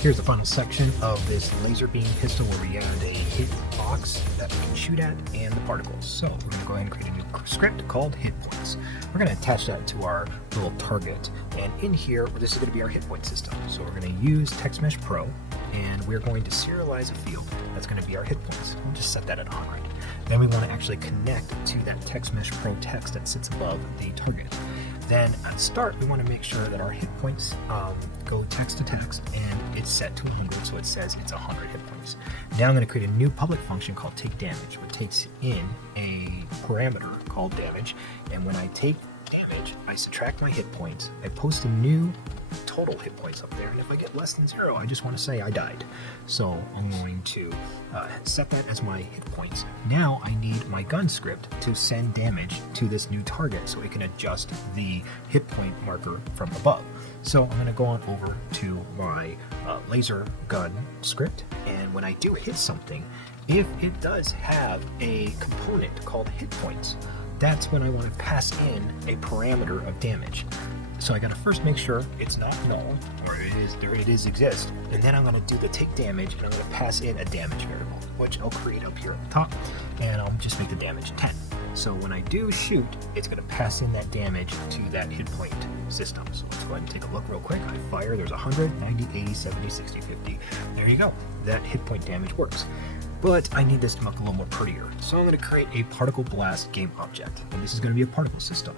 Here's the final section of this laser beam pistol where we add a hit box that we can shoot at and the particles. So we're going to go ahead and create a new script called hit points. We're going to attach that to our little target, and in here this is going to be our hit point system. So we're going to use Text Mesh Pro, and we're going to serialize a field that's going to be our hit points. We'll just set that at 100. Then we want to actually connect to that Text Mesh Pro text that sits above the target. Then at start, we want to make sure that our hit points go text to text, and it's set to 100, so it says it's 100 hit points. Now I'm going to create a new public function called take damage, which takes in a parameter called damage, and when I take damage, I subtract my hit points, I post a new total hit points up there, and if I get less than 0, I just want to say I died. So I'm going to set that as my hit points. Now I need my gun script to send damage to this new target so it can adjust the hit point marker from above. So I'm going to go on over to my laser gun script, and when I do hit something, if it does have a component called hit points, that's when I want to pass in a parameter of damage. So I gotta first make sure it's not null, or it exists, and then I'm gonna do the take damage, and I'm gonna pass in a damage variable, which I'll create up here at the top, and I'll just make the damage 10. So when I do shoot, it's gonna pass in that damage to that hit point system. So let's go ahead and take a look real quick. I fire, there's 100, 90, 80, 70, 60, 50. There you go, that hit point damage works. But I need this to look a little more prettier. So I'm gonna create a particle blast game object, and this is gonna be a particle system.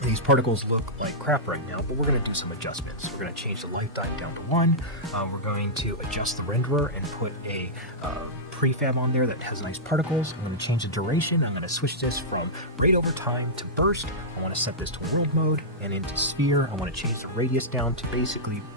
These particles look like crap right now, but we're going to do some adjustments. We're going to change the lifetime down to 1. We're going to adjust the renderer and put a prefab on there that has nice particles. I'm going to change the duration. I'm going to switch this from rate over time to burst. I want to set this to world mode, and into sphere. I want to change the radius down to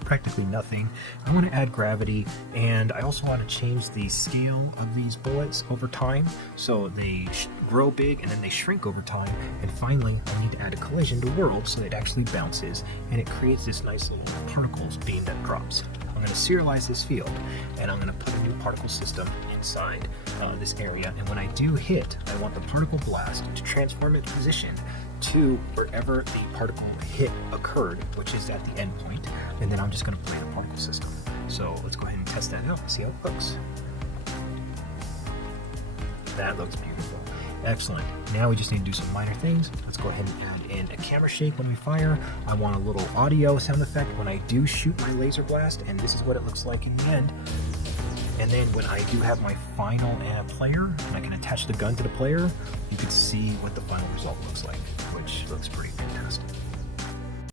practically nothing. I want to add gravity, and I also want to change the scale of these bullets over time, so they grow big and then they shrink over time. And finally, I need to add a collision to world so that it actually bounces, and it creates this nice little particles beam that drops. I'm going to serialize this field, and I'm going to put a new particle system inside this area, and when I do hit, I want the particle blast to transform its position to wherever the particle hit occurred, which is at the end point, and then I'm just going to play the particle system. So let's go ahead and test that out and see how it looks. That looks beautiful. Excellent. Now we just need to do some minor things. Let's go ahead and add in a camera shake when we fire. I want a little audio sound effect when I do shoot my laser blast, and this is what it looks like in the end. And then when I do have my final player, and I can attach the gun to the player, you can see what the final result looks like, which looks pretty fantastic.